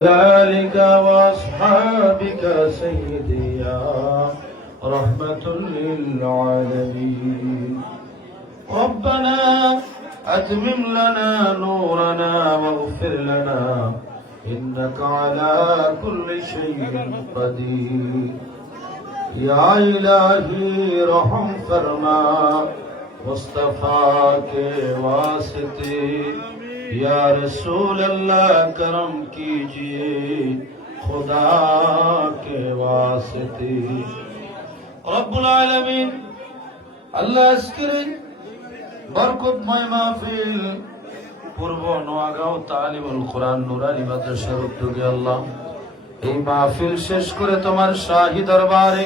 ذلك وأصحابك سيدي يا رحمة للعالمين. ربنا أتمم لنا نورنا واغفر لنا إنك على كل شيء قدير. या इलाही रहम फरमा मुस्तफा के वास्ते, या रसूल अल्लाह करम कीजिए खुदा के वास्ते। रब्बुल आलमीन আল্লাহ আজকের বরকতময় মাহফিল পূর্ব নোয়াগাঁও তালিমুল কোরআন নুরানি মাদ্রাসার উদ্যোগে আল্লাহ এই মাহফিল শেষ করে তোমার শাহী দরবারে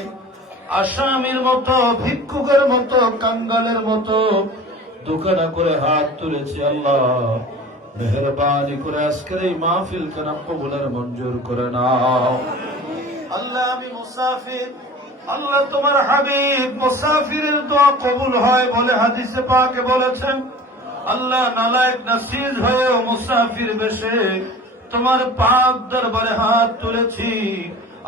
আসামির মতো, ভিক্ষুকের মতো, কাঙ্গালের মতো দোকানা করে হাত তুলেছি। আল্লাহ মেহেরবানি করে আজকের এই মাহফিল কেন কবুলের মঞ্জুর করে নাও। আল্লাহ আমি মুসাফির, আল্লাহ তোমার হাবিব মুসাফিরের দোয়া কবুল হয় বলে হাদিসে পাকে বলেছেন। আল্লাহ নালায়েক নাসিজ হয়ে মুসাফির বেশে তোমার পাক দরবারে হাত তুলেছি।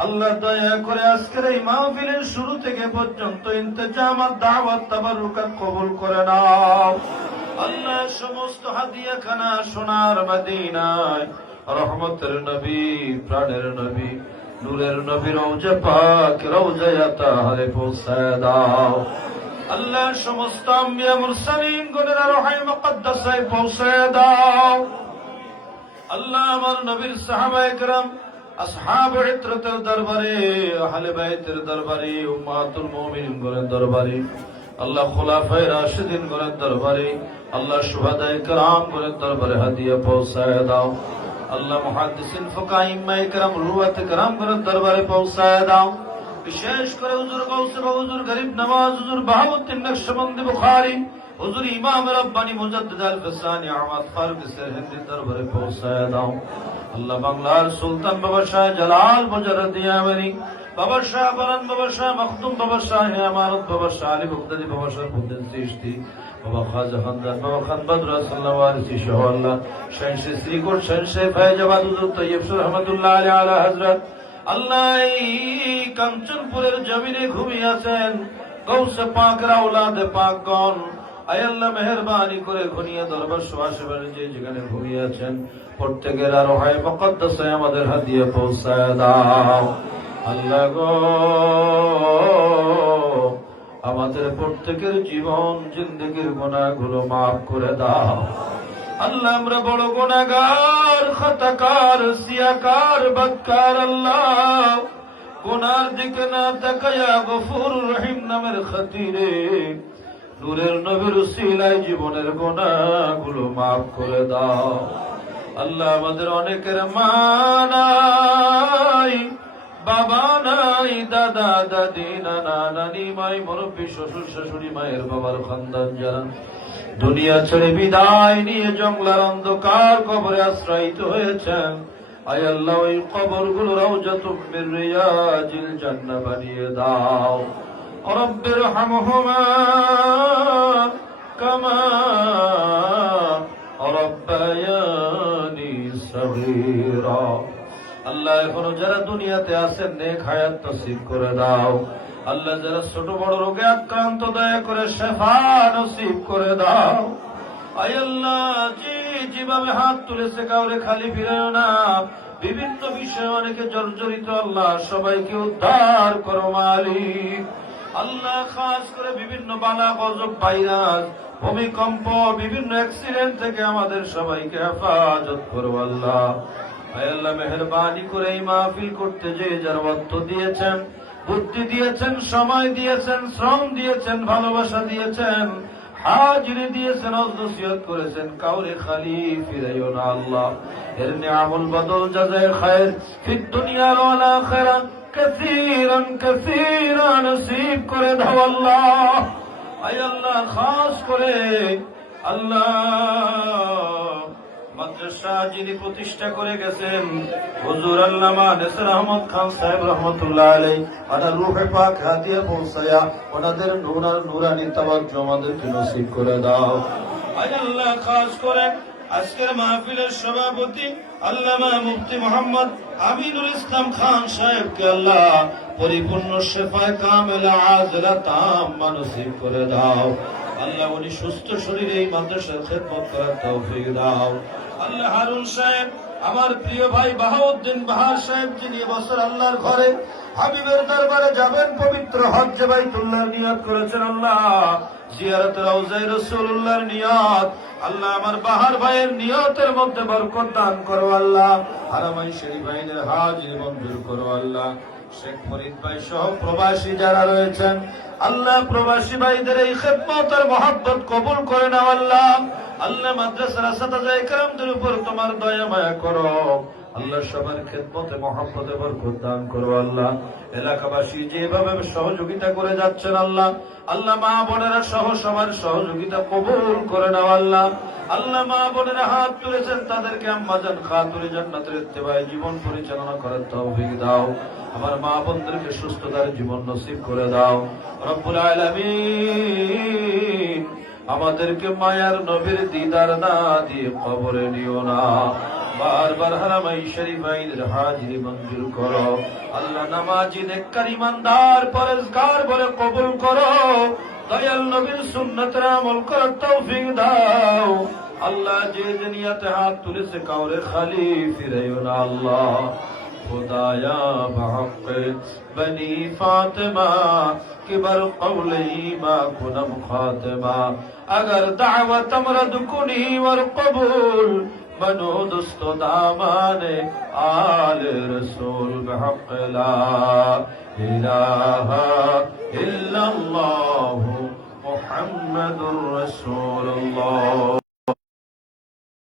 আল্লাহ দয়া করে আজকের এই মাহফিলের শুরু থেকে পর্যন্ত ইন্তজাম আর দাওয়াত তাবাররুকাত কবুল করে নাও। আল্লাহ সমস্ত হাদিয়া খানা সোনার মদিনায় রহমতের নবী, প্রাণের নবী, নূরের নবী রওজা পাক রওজায়ে তাহরে পৌঁছায় দাও। আল্লাহ সমস্ত আম্বিয়া মুরসালিন গণের রহে মুকদ্দাসায় পৌঁছায় দাও। আল্লাহ আমার নবীর সাহাবায়ে কেরাম, আসহাবে ইত্রতের দরবারে, আহলে বাইতের দরবারে, উম্মাতুল মুমিনিন গণের দরবারে, আল্লাহ খুলাফায়ে রাশিদিন গণের দরবারে, আল্লাহ শুহাদায়ে কেরাম গণের দরবারে হাদিয়া পৌঁছায় দাও। আল্লাহ মুহাদ্দিসিন ফুকাহা ইমায়ে কেরাম, রুওয়াতে কেরাম গণের দরবারে পৌঁছায় দাও। বিশেষ করে হুজুর গাউসে বা হুজুর গরিব নওয়াজ, হুজুর বাহাউদ্দিন নকশবন্দি বুখারী, হুজুর ইমাম রব্বানী মুজাদ্দিদ আল-ফসানি আহমদ ফারুক সিরহিন্দি দরবারে পৌঁছায় দাও। আল্লাহ বাংলার সুলতান বাবা শাহ জালাল মুজাররদিয়ামানি, বাবা শাহ বরান, বাবা শাহ মখদুম, বাবা শাহ ইমারত, বাবা শাহ আলী বগদাদি, বাবা শাহ উদ্দিন চিশতি, বাবা খাজা খানদান, বাবা খান বদর সাল্লাল্লাহু আলাইহি সহ আল্লাহ শাহ শ্রীকোট, শাহ ফায়জাবাদ হুজুর তৈয়ব রহমাতুল্লাহ আলাইহি আলা হযরত আল্লাহ এই কাঞ্চনপুরের জমিনে ঘুমিয়ে আছেন গৌসে পাকের আওলাদে পাকগণ। আয় আল্লাহ মেহেরবানি করে ঘনিয়ে দরবার সুহাসেবের যে যেখানে ঘুমিয়ে আছেন প্রত্যেকের রহে মুকদ্দাসে আমাদের হাদিয়া পৌঁছায় দাও। আল্লাহ গো আমাদের প্রত্যেকের জীবন জিন্দেগির গুনাহগুলো মাফ করে দাও। আল্লাহ আমরা বড় গুনাহগার, খাতাকার, সিয়াকার, বদকার। আল্লাহ গুনার দিকে না তাকায়া গফুরুর রহিম নামের খাতিরে নূরের নবীর উসিলায় জীবনের গুনাহগুলো মাফ করে দাও। আল্লাহ আমাদের অনেকের মা নাই, বাবা নাই, দাদা দাদি, নানা নানি, মাই মুরব্বী, শ্বশুর শাশুড়ি, মায়ের বাবার খানদান যারা দুনিয়া ছেড়ে বিদায় নিয়ে জঙ্গলার অন্ধকার কবরে আশ্রয়িত হয়েছেন, আয় আল্লাহ ওই কবরগুলো রাউজাতুম মির রিয়াজিল জান্নাহ বানিয়ে দাও। রব্বির হামহুমা কামা রব্বায়ানি সগীরা। আল্লাহ এখনো যারা দুনিয়াতে আছেন নেক হায়াত নসিব করে দাও। আল্লাহ যারা ছোট বড় রোগে আক্রান্ত দয়া করে শেফা নসিব করে দাও। আয় আল্লাহ যেভাবে হাত তুলেছে কাউরে খালি ফিরেও না, বিভিন্ন বিষয়ে অনেকে জর্জরিত, আল্লাহ সবাইকে উদ্ধার করো মালিক। আল্লাহ খাস করে বিভিন্ন বালা, গজব, ভাইরাস, ভূমিকম্প, বিভিন্ন অ্যাক্সিডেন্ট থেকে আমাদের সবাইকে হেফাজত করো আল্লাহ। আয় আল্লাহ মেহেরবানি করে এই মাহফিল করতে যে যার অর্থ দিয়েছেন, বুদ্ধি দিয়েছেন, সময় দিয়েছেন, শ্রম দিয়েছেন, ভালোবাসা দিয়েছেন, হাজিরি দিয়েছেন, নসিহত করেছেন, কাউরে খালি ফিরাইও না আল্লাহ। এর নিয়ামুল বদল জাযায়ে খায়র ফিদ দুনিয়া ওয়াল আখিরা কাসীরান কাসীরান নসিব করে দাও আল্লাহ। আয় আল্লাহ খাস করে আল্লাহ মাদ্রাসা যিনি প্রতিষ্ঠা করে গেছেন হুজুর আল্লামা নেসর আহমদ খান সাহেব রহমতুল্লাহ আলাইহি, ওনার রূহে পাক হাদিয়া পৌঁছায়া ওনাদের নুরানি তাওয়াজ্জুহ আমাদেরকে নসিব করে দাও। আয় আল্লাহ খাস করে আজকের মাহফিলের সভাপতি আল্লামা মুফতি মোহাম্মদ আমিনুল ইসলাম খান সাহেবকে আল্লাহ পরিপূর্ণ শেফায়ে কামেলা আজলা তাম্মা নসিব করে দাও। আল্লাহ উনি সুস্থ শরীরে এই মাদ্রাসার খেদমত করার তৌফিক দাও। আল্লাহ হারুন সাহেব, আমার প্রিয় ভাই বাহাউদ্দিন বাহার সাহেব, যিনি বছর আল্লাহর ঘরে হাবিবের দরবারে যাবেন, পবিত্র হজ্জে বাইতুল্লাহর নিয়ত করেছেন, আল্লাহ জিয়ারত রওজায়ে রাসূলুল্লাহর নিয়ত, আল্লাহ আমার বাহার ভাইয়ের নিয়তের মধ্যে বরকত দান করো আল্লাহ। হারামাইন শরীফাইনের হাজির মঞ্জুর করো আল্লাহ। শেখ ফরিদ ভাই সহ প্রবাসী যারা রয়েছেন, আল্লাহ প্রবাসী ভাইদের এই খেদমত আর মহব্বত কবুল করে নাও আল্লাহ। আল্লাহ মাদ্রাসার আসাতায়ে কেরামদের উপর তোমার দয়া মায়া করো আল্লাহ। সবার খেদমতে মহব্বতে বরকত দান করো আল্লাহ। এলাকাবাসী যেভাবে সহযোগিতা করে যাচ্ছেন আল্লাহ, আল্লাহ মা বোনেরা সহ সবার সহযোগিতা কবুল করে নাও আল্লাহ। আল্লাহ মা বোনেরা হাত তুলেছেন, তাদেরকে আম্মাজান খাতুনে জান্নাতের ইত্তেবায়ে জীবন পরিচালনা করার তৌফিক দাও। আমার মা বোনদেরকে সুস্থতার জীবন নসিব করে দাও রব্বুল আলামিন। আমাদেরকে মায়ার নবীর দিদার না দিয়ে কবরে নিও না। বারবার হারামাই শরীফাইনের হাজিরি মঞ্জুর করো আল্লাহ। নামাজি নেককার ইমানদার পরেজগার বলে কবুল করো। দয়াল নবীর সুন্নতের আমল করার তৌফিক দাও আল্লাহ। যে নিয়তে হাত তুলেছে কাউরে খালি ফিরাইও না আল্লাহ। खुदाया बहक़ बनी फातिमा किबर क़ौली मा कुनम खातिमा। अगर दावत अमरद कुनी वर कबूल बनो दोस्तो दामाने आल रसूल बहक़ ला इलाहा इल्लल्लाहु मुहम्मदुर रसूलुल्लाह।